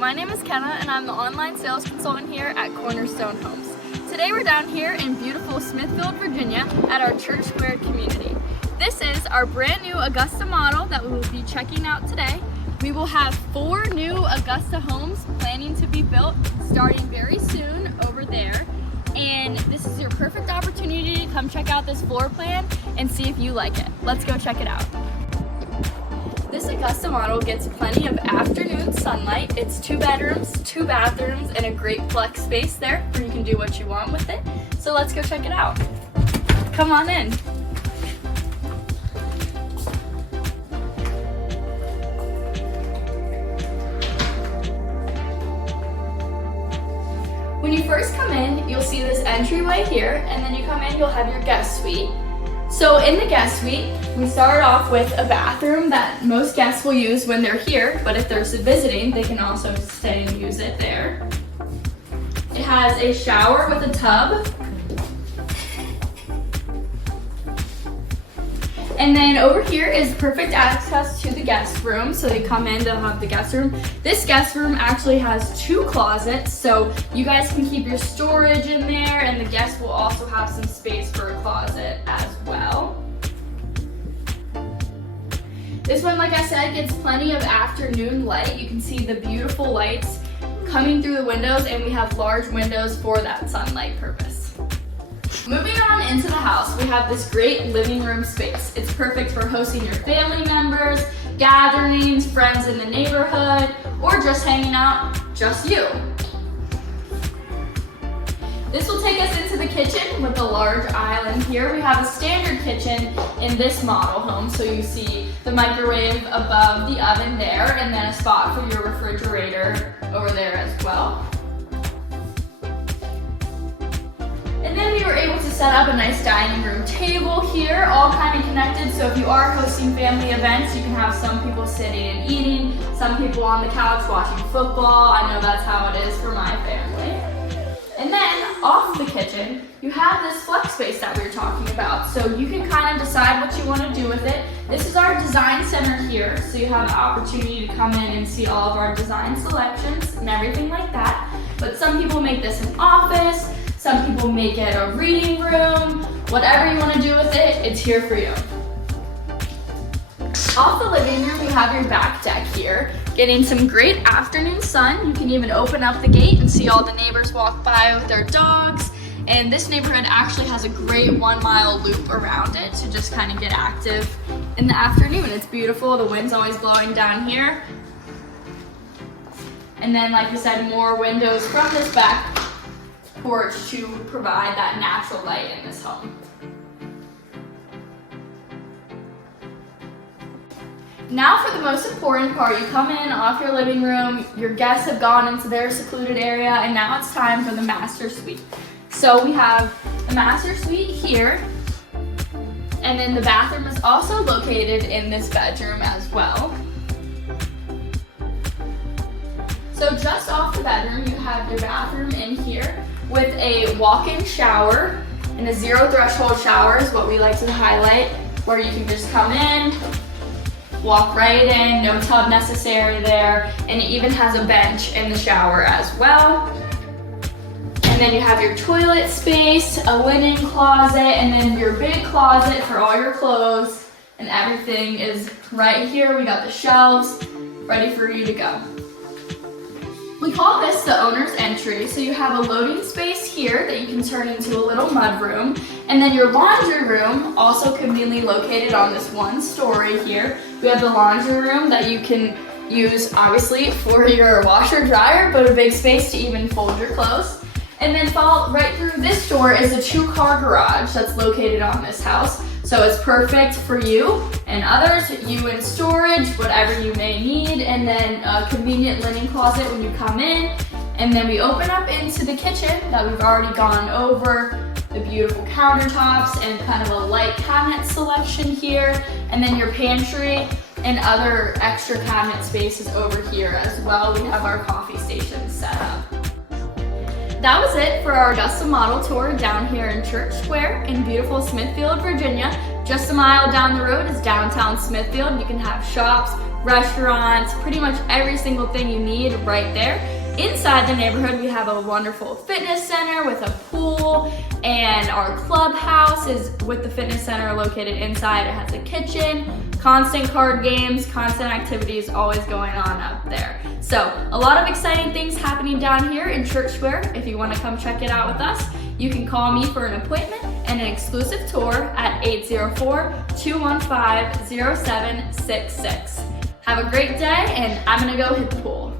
my name is Kenna and I'm the online sales consultant here at Cornerstone Homes. Today we're down here in beautiful Smithfield, Virginia at our Church Square community. This is our brand new Augusta model that we will be checking out today. We will have 4 new Augusta homes planning to be built starting very soon over there. And this is your perfect opportunity to come check out this floor plan and see if you like it. Let's go check it out. This Augusta model gets plenty of afternoon sunlight. It's 2 bedrooms, 2 bathrooms, and a great flex space there where you can do what you want with it. So let's go check it out. Come on in. When you first come in, you'll see this entryway here, and then you come in, you'll have your guest suite. So in the guest suite, we start off with a bathroom that most guests will use when they're here, but if they're visiting, they can also stay and use it there. It has a shower with a tub. And then over here is perfect access to the guest room. So they come in, they'll have the guest room. This guest room actually has 2 closets, so you guys can keep your storage in there, and the guests will also have some space for a closet as well. This one, like I said, gets plenty of afternoon light. You can see the beautiful lights coming through the windows, and we have large windows for that sunlight purpose. Moving on into the house, we have this great living room space. It's perfect for hosting your family members, gatherings, friends in the neighborhood, or just hanging out, just you. This will take us into the kitchen with a large island here. We have a standard kitchen in this model home, so you see the microwave above the oven there, and then a spot for your refrigerator over there as well. And then we were able to set up a nice dining room table here, all kind of connected, so if you are hosting family events, you can have some people sitting and eating, some people on the couch watching football. I know that's how it is for my family. And then off the kitchen, you have this flex space that we were talking about, so you can kind of decide what you want to do with it. This is our design center here, so you have the opportunity to come in and see all of our design selections and everything like that. But some people make this an office, some people make it a reading room. Whatever you want to do with it, it's here for you. Off the living room, you have your back deck here, getting some great afternoon sun. You can even open up the gate and see all the neighbors walk by with their dogs. And this neighborhood actually has a great 1-mile loop around it to just kind of get active in the afternoon. It's beautiful. The wind's always blowing down here. And then, like I said, more windows from this back porch to provide that natural light in this home. Now for the most important part, you come in off your living room, your guests have gone into their secluded area, and now it's time for the master suite. So we have the master suite here, and then the bathroom is also located in this bedroom as well. So just off the bedroom, you have your bathroom in here with a walk-in shower, and a 0 threshold shower is what we like to highlight, where you can just come in, walk right in, no tub necessary there, and it even has a bench in the shower as well. And then you have your toilet space, a linen closet, and then your big closet for all your clothes, and everything is right here. We got the shelves ready for you to go. We call this the owner's entry, so you have a loading space here that you can turn into a little mud room, and then your laundry room, also conveniently located on this 1 story here. We have the laundry room that you can use, obviously, for your washer dryer, but a big space to even fold your clothes. And then follow right through this door is a 2-car garage that's located on this house. So it's perfect for you and others, you in storage, whatever you may need, and then a convenient linen closet when you come in. And then we open up into the kitchen that we've already gone over, the beautiful countertops and kind of a light cabinet selection here, and then your pantry and other extra cabinet spaces over here as well. We have our coffee station set up. That was it for our Augusta model tour down here in Church Square in beautiful Smithfield, Virginia. Just a mile down the road is downtown Smithfield. You can have shops, restaurants, pretty much every single thing you need right there. Inside the neighborhood, we have a wonderful fitness center with a pool, and our clubhouse is with the fitness center located inside. It has a kitchen, constant card games, constant activities always going on up there. So a lot of exciting things happening down here in Church Square. If you want to come check it out with us, you can call me for an appointment and an exclusive tour at 804-215-0766. Have a great day, and I'm gonna go hit the pool.